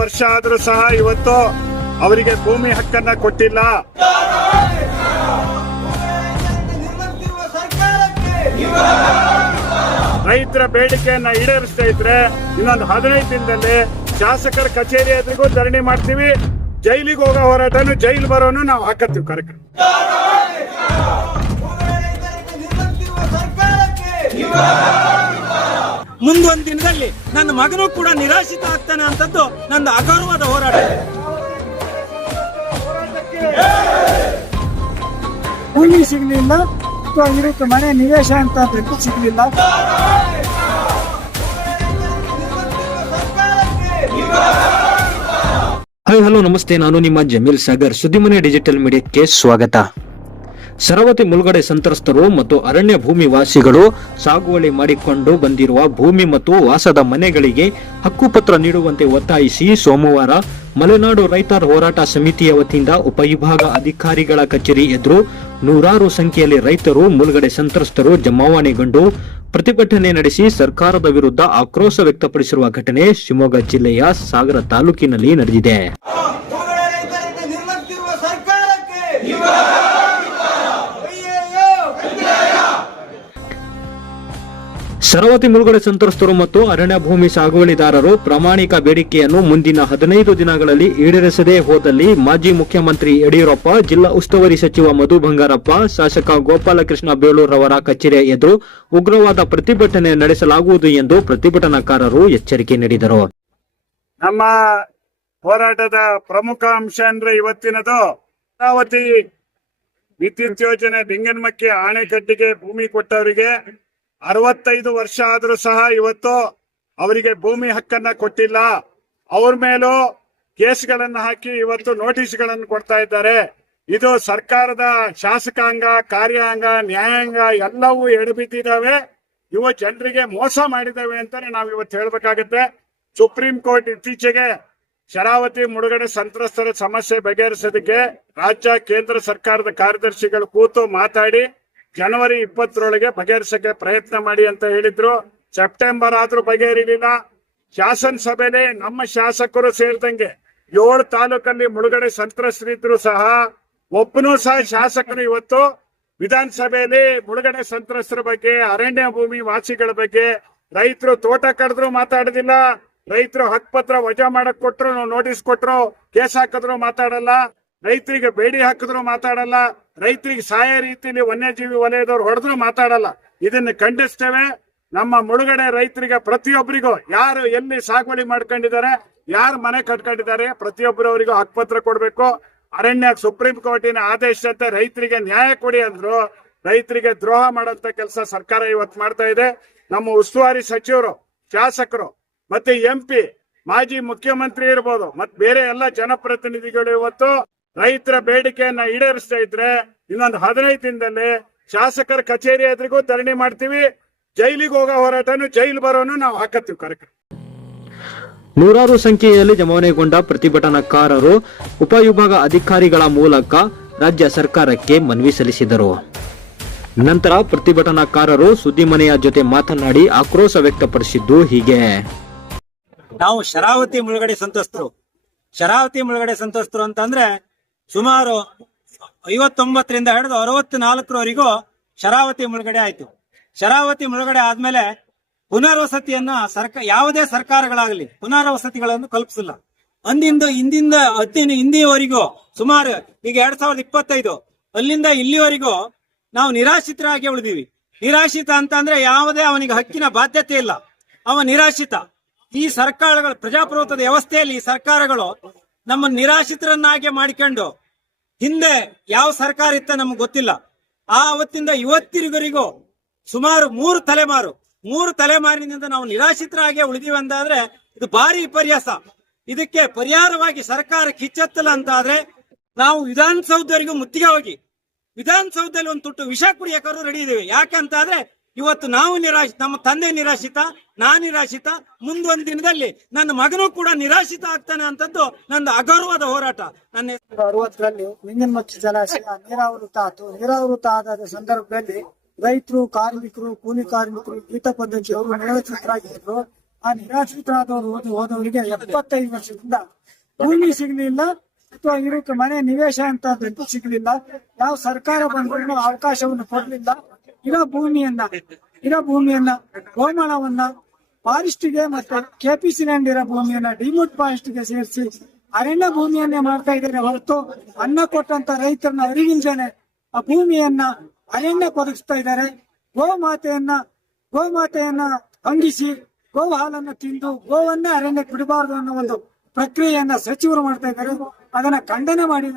ವರ್ಷ ಆದರೂ ಸಹ ಇವತ್ತು ಅವರಿಗೆ ಭೂಮಿ ಹಕ್ಕನ್ನ ಕೊಟ್ಟಿಲ್ಲ. ರೈತರ ಬೇಡಿಕೆಯನ್ನ ಈಡೇರಿಸ್ತಾ ಇದ್ರೆ ಇನ್ನೊಂದು ಹದಿನೈದು ದಿನದಲ್ಲಿ ಶಾಸಕರ ಕಚೇರಿ ಎದುರಿಗೂ ಧರಣಿ ಮಾಡ್ತೀವಿ. ಜೈಲಿಗೆ ಹೋಗೋ ಹೋರಾಟನು ಜೈಲು ಬರೋನು ನಾವು ಹಾಕತ್ತೀವಿ ಕಾರ್ಯಕ್ರಮ. ಸರ್ಕಾರಕ್ಕೆ ಮುಂದೊಂದು ದಿನದಲ್ಲಿ ನನ್ನ ಮಗನೂ ಕೂಡ ನಿರಾಶಿತ ಆಗ್ತಾನೆ ಅಂತದ್ದು ನನ್ನ ಅಗೌರವದ ಹೋರಾಟ. ಭೂಮಿ ಸಿಗ್ಲಿಲ್ಲ ಅಥವಾ ಇದಕ್ಕೆ ಮನೆ ನಿವೇಶ ಅಂತ ದುಡ್ಡು ಸಿಗ್ಲಿಲ್ಲ. ಹಾಯ್ ಹಲೋ ನಮಸ್ತೆ. ನಾನು ನಿಮ್ಮ ಜಮೀಲ್ ಸಾಗರ್. ಸುದ್ದಿಮನೆ ಡಿಜಿಟಲ್ ಮೀಡಿಯಾಕ್ಕೆ ಸ್ವಾಗತ. ಸರವತಿ ಮುಳುಗಡೆ ಸಂತ್ರಸ್ತರು ಮತ್ತು ಅರಣ್ಯ ಭೂಮಿ ವಾಸಿಗಳು ಸಾಗುವಳಿ ಮಾಡಿಕೊಂಡು ಬಂದಿರುವ ಭೂಮಿ ಮತ್ತು ವಾಸದ ಮನೆಗಳಿಗೆ ಹಕ್ಕುಪತ್ರ ನೀಡುವಂತೆ ಒತ್ತಾಯಿಸಿ ಸೋಮವಾರ ಮಲೆನಾಡು ರೈತರ ಹೋರಾಟ ಸಮಿತಿಯ ವತಿಯಿಂದ ಉಪವಿಭಾಗ ಅಧಿಕಾರಿಗಳ ಕಚೇರಿ ಎದುರು ನೂರಾರು ಸಂಖ್ಯೆಯಲ್ಲಿ ರೈತರು ಮುಳುಗಡೆ ಸಂತ್ರಸ್ತರು ಜಮಾವಣೆಗೊಂಡು ಪ್ರತಿಭಟನೆ ನಡೆಸಿ ಸರ್ಕಾರದ ವಿರುದ್ಧ ಆಕ್ರೋಶ ವ್ಯಕ್ತಪಡಿಸಿರುವ ಘಟನೆ ಶಿವಮೊಗ್ಗ ಜಿಲ್ಲೆಯ ಸಾಗರ ತಾಲೂಕಿನಲ್ಲಿ ನಡೆದಿದೆ. ಸರವತಿ ಮುಳುಗಡೆ ಸಂತ್ರಸ್ತರು ಮತ್ತು ಅರಣ್ಯ ಭೂಮಿ ಸಾಗುವಳಿದಾರರು ಪ್ರಾಮಾಣಿಕ ಬೇಡಿಕೆಯನ್ನು ಮುಂದಿನ ಹದಿನೈದು ದಿನಗಳಲ್ಲಿ ಈಡೇರಿಸದೇ ಹೋದಲ್ಲಿ ಮಾಜಿ ಮುಖ್ಯಮಂತ್ರಿ ಯಡಿಯೂರಪ್ಪ, ಜಿಲ್ಲಾ ಉಸ್ತುವಾರಿ ಸಚಿವ ಮಧು ಬಂಗಾರಪ್ಪ, ಶಾಸಕ ಗೋಪಾಲಕೃಷ್ಣ ಬೇಳೂರವರ ಕಚೇರಿ ಎದುರು ಉಗ್ರವಾದ ಪ್ರತಿಭಟನೆ ನಡೆಸಲಾಗುವುದು ಎಂದು ಪ್ರತಿಭಟನಾಕಾರರು ಎಚ್ಚರಿಕೆ ನೀಡಿದರು. ನಮ್ಮ ಹೋರಾಟದ ಪ್ರಮುಖ ಅಂಶ ಅಂದ್ರೆ ಇವತ್ತಿನದು ವಿದ್ಯುತ್ ಯೋಜನೆ ಬಿಂಗನ್ಮಕ್ಕಿ ಆಣೆಕಟ್ಟಿಗೆ ಭೂಮಿ ಕೊಟ್ಟವರಿಗೆ ಅರವತ್ತೈದು ವರ್ಷ ಆದರೂ ಸಹ ಇವತ್ತು ಅವರಿಗೆ ಭೂಮಿ ಹಕ್ಕನ್ನ ಕೊಟ್ಟಿಲ್ಲ. ಅವ್ರ ಮೇಲೂ ಕೇಸ್ಗಳನ್ನು ಹಾಕಿ ಇವತ್ತು ನೋಟಿಸ್ಗಳನ್ನು ಕೊಡ್ತಾ ಇದ್ದಾರೆ. ಇದು ಸರ್ಕಾರದ ಶಾಸಕಾಂಗ, ಕಾರ್ಯಾಂಗ, ನ್ಯಾಯಾಂಗ ಎಲ್ಲವೂ ಎಡಬಿದ್ದಿದ್ದಾವೆ. ಇವ ಜನರಿಗೆ ಮೋಸ ಮಾಡಿದ್ದಾವೆ ಅಂತಾನೆ ನಾವು ಇವತ್ತು ಹೇಳ್ಬೇಕಾಗತ್ತೆ. ಸುಪ್ರೀಂ ಕೋರ್ಟ್ ಇತ್ತೀಚೆಗೆ ಶರಾವತಿ ಮುಳುಗಡೆ ಸಂತ್ರಸ್ತರ ಸಮಸ್ಯೆ ಬಗೆಹರಿಸೋದಕ್ಕೆ ರಾಜ್ಯ, ಕೇಂದ್ರ ಸರ್ಕಾರದ ಕಾರ್ಯದರ್ಶಿಗಳು ಕೂತು ಮಾತಾಡಿ ಜನವರಿ ಇಪ್ಪತ್ತರೊಳಗೆ ಬಗೆಹರಿಸಕ್ಕೆ ಪ್ರಯತ್ನ ಮಾಡಿ ಅಂತ ಹೇಳಿದ್ರು. ಸೆಪ್ಟೆಂಬರ್ ಆದ್ರೂ ಬಗೆಹರಿಲಿಲ್ಲ. ಸಭೆನೇ ನಮ್ಮ ಶಾಸಕರು ಸೇರಿದಂಗೆ ಏಳು ತಾಲೂಕಲ್ಲಿ ಮುಳುಗಡೆ ಸಂತ್ರಸ್ತರಿದ್ರು ಸಹ ಒಬ್ಬನೂ ಸಹ ಶಾಸಕರು ಇವತ್ತು ವಿಧಾನಸಭೆಯಲ್ಲಿ ಮುಳುಗಡೆ ಸಂತ್ರಸ್ತರ ಬಗ್ಗೆ, ಅರಣ್ಯ ಭೂಮಿ ವಾಸಿಗಳ ಬಗ್ಗೆ ರೈತರು ತೋಟ ಕಡಿದ್ರು ಮಾತಾಡೋದಿಲ್ಲ. ರೈತರು ಹಕ್ಪತ್ರ ವಜಾ ಮಾಡಕ್ ಕೊಟ್ರು, ನೋಟಿಸ್ ಕೊಟ್ರು, ಕೇಸ್ ಹಾಕಿದ್ರು ಮಾತಾಡಲ್ಲ. ರೈತರಿಗೆ ಬೇಡಿ ಹಾಕಿದ್ರು ಮಾತಾಡಲ್ಲ, ರೈತರಿಗೆ ಸಹಾಯ ರೀತಿಯಲ್ಲಿ ವನ್ಯಜೀವಿ ವಲಯದವ್ರು ಹೊಡೆದ್ರು ಮಾತಾಡಲ್ಲ. ಇದನ್ನ ಖಂಡಿಸ್ತೇವೆ. ನಮ್ಮ ಮುಳುಗಡೆ ರೈತರಿಗೆ ಪ್ರತಿಯೊಬ್ಬರಿಗೂ ಯಾರು ಎಲ್ಲಿ ಸಾಗುವಳಿ ಮಾಡ್ಕೊಂಡಿದ್ದಾರೆ, ಯಾರು ಮನೆ ಕಟ್ಕೊಂಡಿದ್ದಾರೆ ಪ್ರತಿಯೊಬ್ಬರು ಅವರಿಗೂ ಹಕ್ಪತ್ರ ಕೊಡಬೇಕು. ಅರಣ್ಯ ಸುಪ್ರೀಂ ಕೋರ್ಟಿನ ಆದೇಶದಂತೆ ರೈತರಿಗೆ ನ್ಯಾಯ ಕೊಡಿ ಅಂದ್ರು, ರೈತರಿಗೆ ದ್ರೋಹ ಮಾಡುವಂತ ಕೆಲಸ ಸರ್ಕಾರ ಇವತ್ತು ಮಾಡ್ತಾ ಇದೆ. ನಮ್ಮ ಉಸ್ತುವಾರಿ ಸಚಿವರು, ಶಾಸಕರು, ಮತ್ತೆ ಎಂ ಪಿ, ಮಾಜಿ ಮುಖ್ಯಮಂತ್ರಿ ಇರ್ಬೋದು ಮತ್ತೆ ಬೇರೆ ಎಲ್ಲ ಜನಪ್ರತಿನಿಧಿಗಳು ಇವತ್ತು ರೈತರ ಬೇಡಿಕೆಯನ್ನ ಈಡೇರಿಸ್ತಾ ಇದ್ರೆ ಇನ್ನೊಂದು ಹದಿನೈದು ದಿನದಲ್ಲಿ ಶಾಸಕರ ಕಚೇರಿ ಎದುರಿಗೂ ಧರಣಿ ಮಾಡ್ತೀವಿ. ಜೈಲಿಗೆ ಹೋಗೋ ಹೋರಾಟನು ಜೈಲು ಬರೋನು ನಾವು ಹಾಕತ್ತೀವಿ ಕಾರ್ಯಕ್ರಮ. ನೂರಾರು ಸಂಖ್ಯೆಯಲ್ಲಿ ಜಮಾವಣೆಗೊಂಡ ಪ್ರತಿಭಟನಾಕಾರರು ಉಪವಿಭಾಗ ಅಧಿಕಾರಿಗಳ ಮೂಲಕ ರಾಜ್ಯ ಸರ್ಕಾರಕ್ಕೆ ಮನವಿ ಸಲ್ಲಿಸಿದರು. ನಂತರ ಪ್ರತಿಭಟನಾಕಾರರು ಸುದ್ದಿಮನೆಯ ಜೊತೆ ಮಾತನಾಡಿ ಆಕ್ರೋಶ ವ್ಯಕ್ತಪಡಿಸಿದ್ದು ಹೀಗೆ. ನಾವು ಶರಾವತಿ ಮುಳುಗಡೆ ಸಂತಸ್ತರು ಶರಾವತಿ ಮುಳುಗಡೆ ಸಂತಸ್ತರು ಅಂತಂದ್ರೆ ಸುಮಾರು ಐವತ್ತೊಂಬತ್ತರಿಂದ ಹಿಡಿದು ಅರವತ್ನಾಲ್ಕರವರೆಗೂ ಶರಾವತಿ ಮುಳುಗಡೆ ಆಯ್ತು. ಶರಾವತಿ ಮುಳುಗಡೆ ಆದ್ಮೇಲೆ ಪುನರ್ವಸತಿಯನ್ನ ಸರ್ಕ, ಯಾವುದೇ ಸರ್ಕಾರಗಳಾಗಲಿ ಪುನರ್ವಸತಿಗಳನ್ನು ಕಲ್ಪಿಸಿಲ್ಲ. ಅಂದಿಂದ, ಇಂದಿಂದ ಹತ್ತಿನ ಹಿಂದಿಯವರೆಗೂ ಸುಮಾರು ಈಗ ಎರಡ್ ಸಾವಿರದ ಇಪ್ಪತ್ತೈದು, ಅಲ್ಲಿಂದ ಇಲ್ಲಿವರೆಗೂ ನಾವು ನಿರಾಶ್ರಿತರಾಗಿ ಉಳಿದೀವಿ. ನಿರಾಶ್ರಿತ ಅಂತಂದ್ರೆ ಯಾವುದೇ ಅವನಿಗೆ ಹಕ್ಕಿನ ಬಾಧ್ಯತೆ ಇಲ್ಲ. ಅವ ನಿರಾಶ್ರಿತ. ಈ ಸರ್ಕಾರಗಳ, ಪ್ರಜಾಪ್ರಭುತ್ವದ ವ್ಯವಸ್ಥೆಯಲ್ಲಿ ಸರ್ಕಾರಗಳು ನಮ್ಮ ನಿರಾಶ್ರಿತರನ್ನಾಗೆ ಮಾಡಿಕೊಂಡು ಹಿಂದೆ ಯಾವ ಸರ್ಕಾರ ಇತ್ತ ನಮ್ಗೆ ಗೊತ್ತಿಲ್ಲ. ಆ ಅವತ್ತಿಂದ ಇವತ್ತಿರಿಗರಿಗೂ ಸುಮಾರು ಮೂರು ತಲೆಮಾರು, ಮೂರು ತಲೆಮಾರಿನಿಂದ ನಾವು ನಿರಾಶ್ರಿತರಾಗೆ ಉಳಿದೀವಿ ಅಂತಾದ್ರೆ ಇದು ಭಾರಿ ವಿಪರ್ಯಾಸ ಇದಕ್ಕೆ ಪರಿಹಾರವಾಗಿ ಸರ್ಕಾರ ಕಿಚ್ಚೆತ್ತಲ್ಲ ಅಂತ ಆದ್ರೆ ನಾವು ವಿಧಾನಸೌಧವರೆಗೂ ಮುತ್ತಿಗೆ ಹೋಗಿ, ವಿಧಾನಸೌಧದಲ್ಲಿ ಒಂದು ತುಟ್ಟು ವಿಷ ಕುಡಿಯಕರು ರೆಡಿ ಇದೀವಿ. ಯಾಕಂತಾದ್ರೆ ಇವತ್ತು ನಾವು ನಿರಾಶಿತ ನಮ್ಮ ತಂದೆ ನಿರಾಶಿತ ನಾ ನಿರಾಶಿತ, ಮುಂದೊಂದು ದಿನದಲ್ಲಿ ನನ್ನ ಮಗನೂ ಕೂಡ ನಿರಾಶಿತ ಆಗ್ತಾನೆ ಅಂತದ್ದು ನಂದು ಅಗೌರವದ ಹೋರಾಟ. ನನ್ನ ಅರವತ್ತರಲ್ಲಿ ಲಿಂಗನಮಕ್ಕಿ ಜಲಾಶಯ ನೀರಾವೃತ ಆತು ನೀರಾವೃತ ಆದ ಸಂದರ್ಭದಲ್ಲಿ ರೈತರು, ಕಾರ್ಮಿಕರು, ಕೂಲಿ ಕಾರ್ಮಿಕರು ಗೀತ ಪದ್ಧತಿಯವರು ನಿರಾಶ್ರಿತರಾಗಿದ್ರು. ಆ ನಿರಾಶ್ರಿತರಾದವರು ಓದಿ ಹೋದವರಿಗೆ ಎಪ್ಪತ್ತೈದು ವರ್ಷದಿಂದ ಭೂಮಿ ಸಿಗ್ಲಿಲ್ಲ, ಅಥವಾ ಇರೋಕೆ ಮನೆ ನಿವೇಶ ಅಂತ ಸಿಗ್ಲಿಲ್ಲ. ಯಾವ ಸರ್ಕಾರ ಬಂದ್ರು ಅವಕಾಶವನ್ನು ಕೊಡ್ಲಿಲ್ಲ. ಇರೋ ಭೂಮಿಯನ್ನ ಇರೋ ಭೂಮಿಯನ್ನ, ಗೋಮಾಳವನ್ನ ಫಾರೆಸ್ಟ್ಗೆ ಮತ್ತೆ ಕೆಪಿಸಿ ಲ್ಯಾಂಡ್ ಇರೋ ಭೂಮಿಯನ್ನ, ಡಿಮೂಟ್ ಫಾರೆಸ್ಟ್ಗೆ ಸೇರಿಸಿ ಅರಣ್ಯ ಭೂಮಿಯನ್ನೇ ಮಾಡ್ತಾ ಇದ್ದಾರೆ ಹೊರತು ಅನ್ನ ಕೊಟ್ಟಂತ ರೈತರನ್ನ ಅರಿವಿಲ್ದೇನೆ ಆ ಭೂಮಿಯನ್ನ ಅರಣ್ಯ ಒದಗಿಸ್ತಾ ಇದ್ದಾರೆ. ಗೋ ಮಾತೆಯನ್ನ ಗೋ ಮಾತೆಯನ್ನ ಹಂಗಿಸಿ ಗೋ ಹಾಲನ್ನ ತಿಂದು, ಗೋವನ್ನ ಅರಣ್ಯಕ್ಕೆ ಬಿಡಬಾರದು ಅನ್ನೋ ಒಂದು ಪ್ರಕ್ರಿಯೆಯನ್ನ ಸಚಿವರು ಮಾಡ್ತಾ ಇದ್ದಾರೆ. ಅದನ್ನ ಖಂಡನೆ ಮಾಡಿ